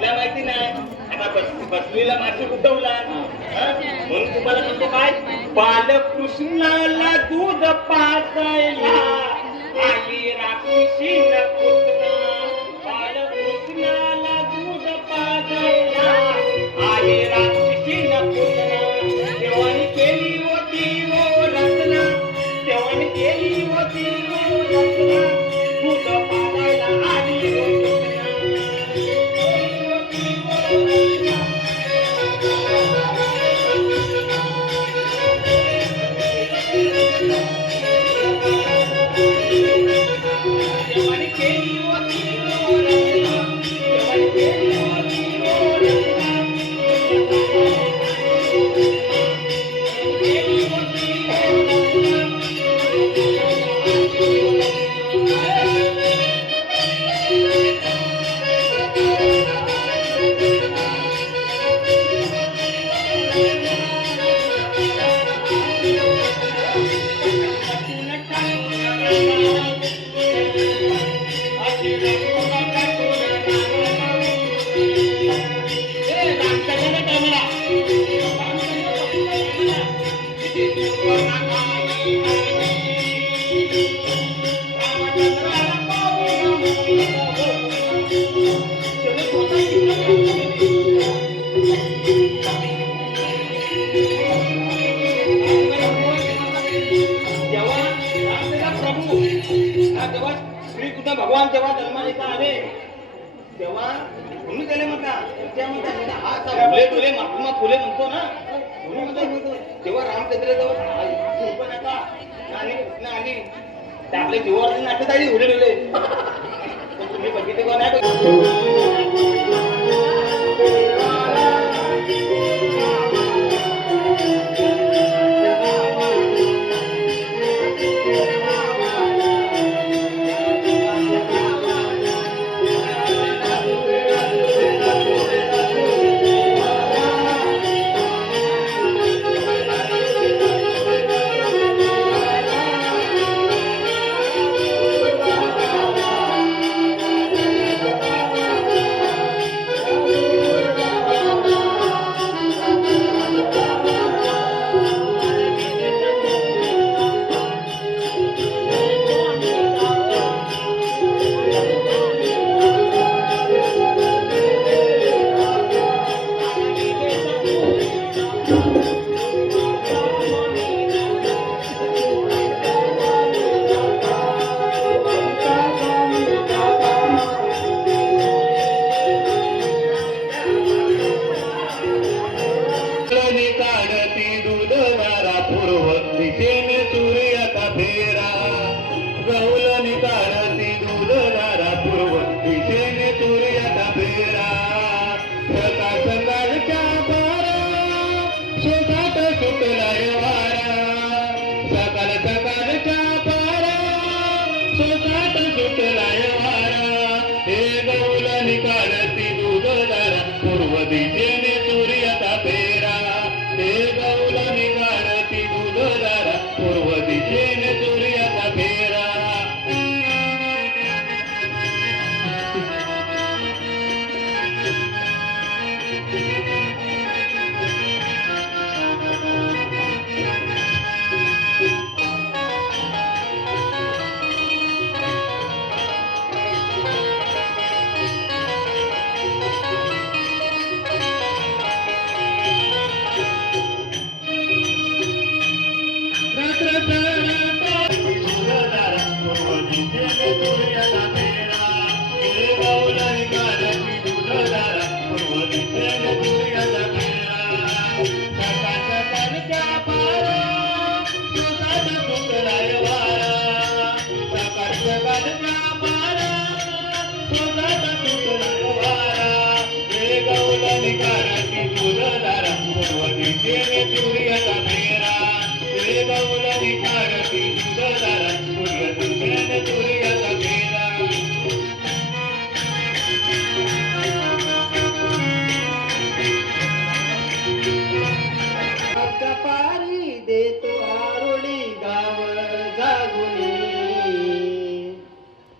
तिला माहिती नाही आता बसलीला मासे उठवला म्हणून तुम्हाला म्हणतो काय बालकृष्णाला दूध पाजायला आली राक्षसी न पुतना बालकृष्णाला दूध पाजायला आली राक्षसी न पुतना देवाने केली होती वो रचना देवाने केली होती वो रचना दूध पाजायला आली हो भगवान जेव्हा जन्माला आले तेव्हा म्हणून त्याला म्हणता फुले फुले महात्मा फुले म्हणतो ना म्हणून जेव्हा रामचंद्र जवळ आली आपल्या जीवावर नाटक आली उडे डोले तुम्ही बघितले का नाही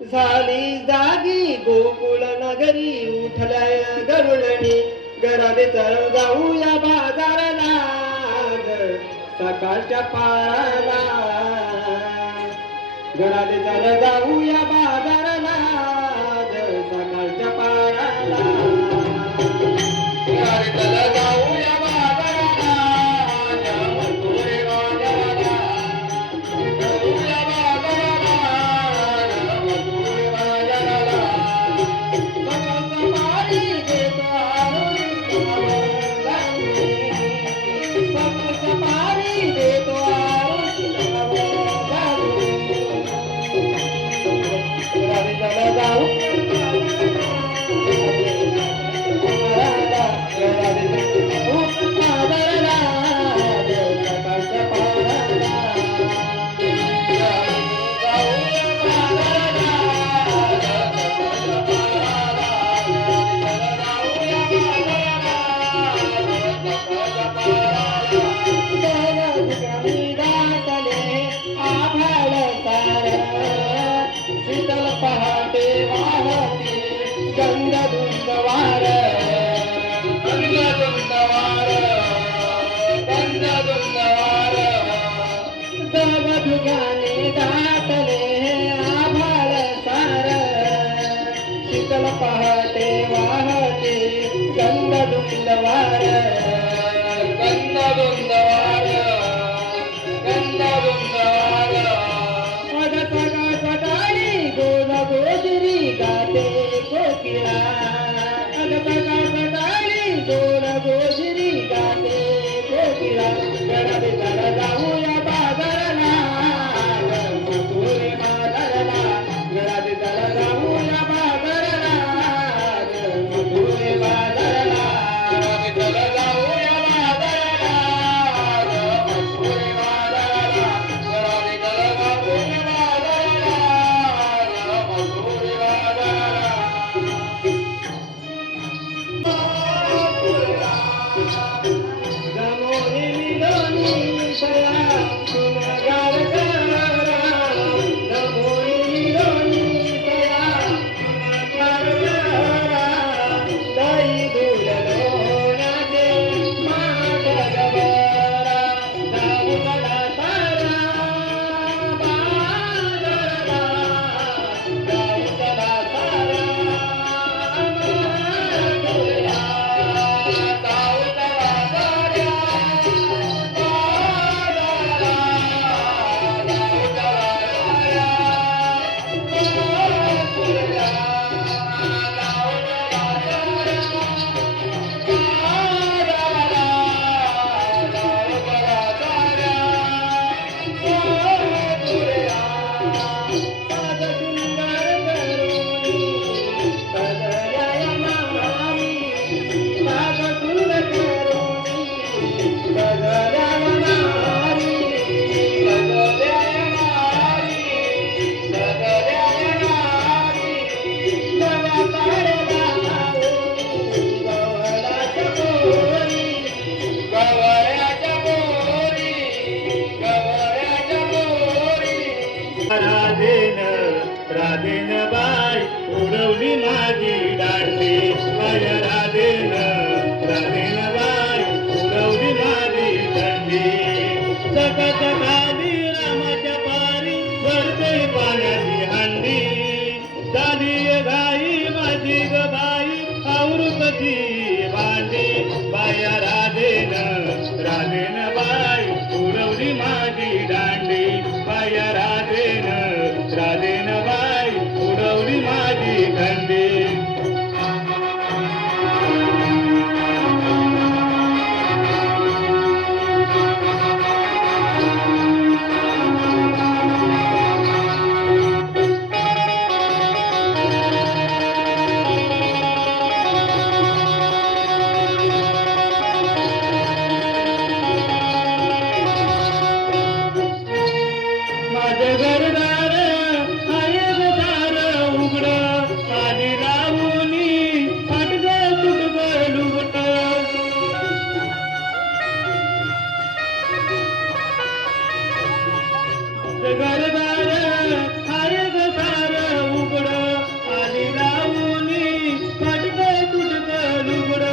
झाली जागी गोकुळ नगरी उठलाय गरुड घराने चल जाऊया बाजाराला सकाळच्या पाळाला घराने चल जाऊया बाजाराला सकाळच्या पाळाला घराने चल जाऊया बाजाराला मथुरे बाजाराला जाऊया बाजाराला मथुरे बाजाराला सकाळचं पाणी देतो सकाळचं पाणी देतो जाऊ शीतल पहाटे वाहती गंध धुंदवार गंध धुंदवार गंध धुंदवार दवधुगाने दाटले आभाळ सार शीतल पहाटे वाहती गंध धुंदवार गंध धुंदवार गंध धुंदवार सकाळी दोन गोजरी गाते कोकिळा सकाळी दोन गोजरी गाते कोकिळा घराने चला जाऊया बाजाराला मथुरे बाजाराला घराने चला जाऊया बाजाराला मथुरे बाजाराला घराने चला जाऊया बाजाराला मथुरे बाजाराला घराने चला जाऊया राधेन बाई उडवली माझी दांडी माझ्या राधेन बाई उडवली माझी दांडी सकट खाली रामाच्या पारी भरते पाण्याची हंडी झाली घाई माझी ग बाई आवृत्ती भांडी बाया राधेन बाई उडवली माझी दांडी बाया राधेन बाई उडवली माझी थंडी माझं घरदार आहे दार उघड आधी लावूनी फाटग तुटग लुगट घरदार आहे दार उघड आधी लावूनी फाटग तुटग लुगड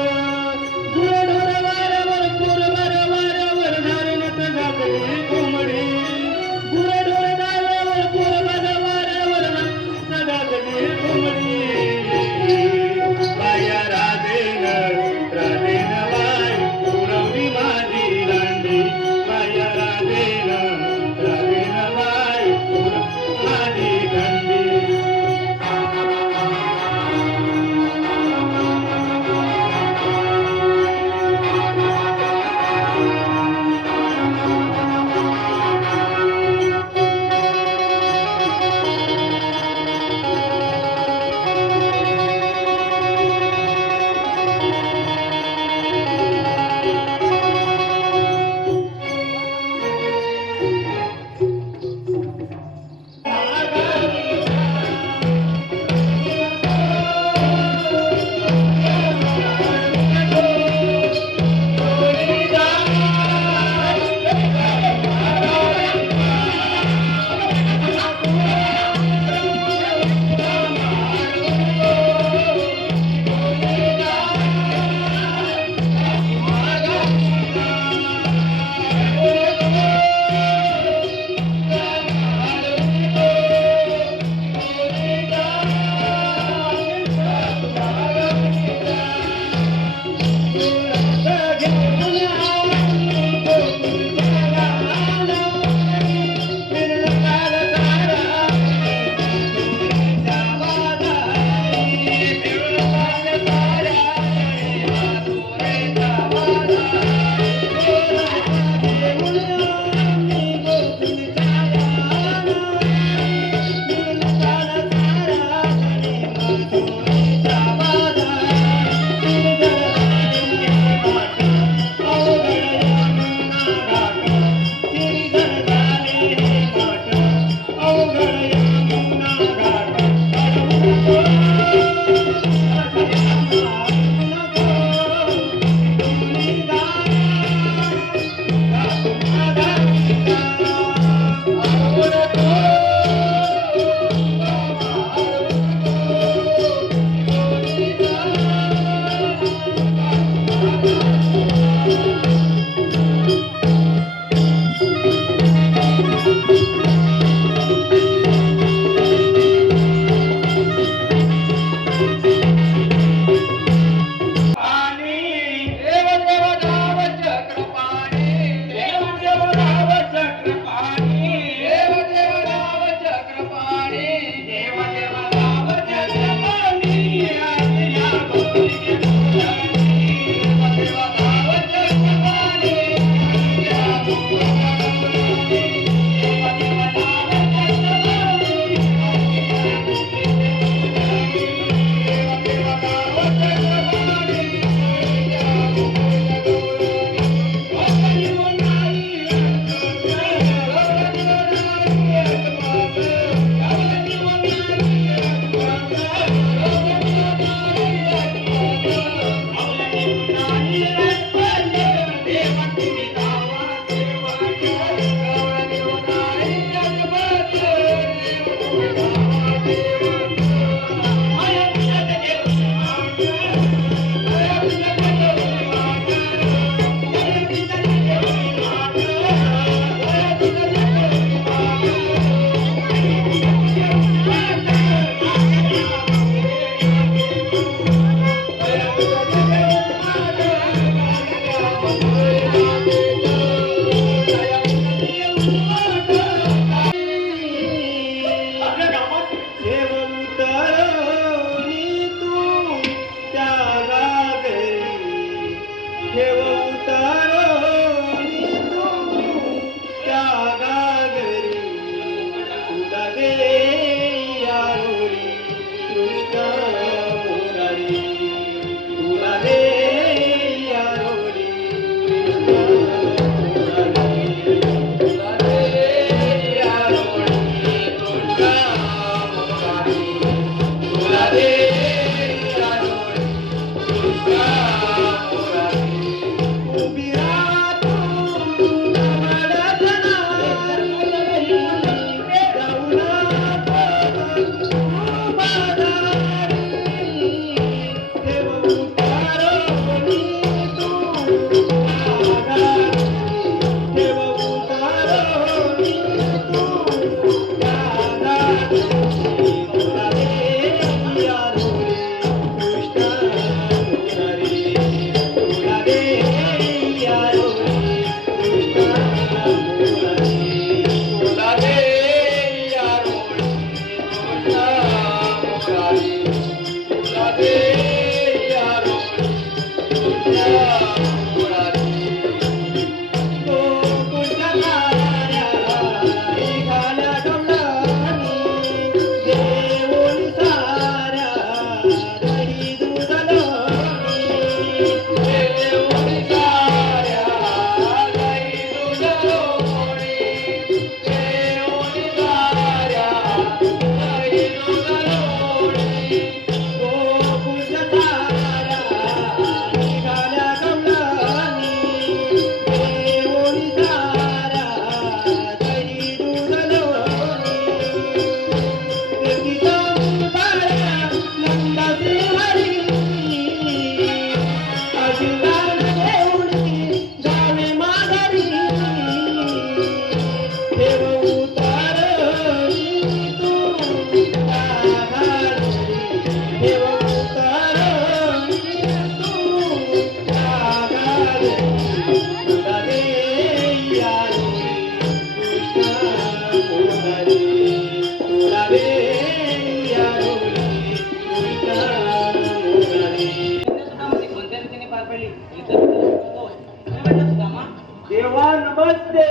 देवा नमस्ते.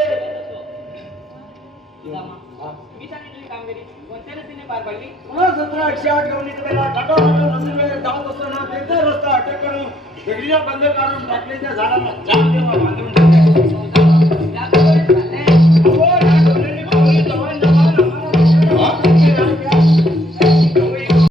मी सांगितलेली कामगिरी कोणत्या रीतीने पार पाडली? पुन्हा 1708 घेऊन इथे गेला. घाटावरून नदीकडे जात असताना त्याचा रस्ता अटक करून दगडीला बंद काढून टाकलेल्या झाडाला जाम देवा बांधून टाकले.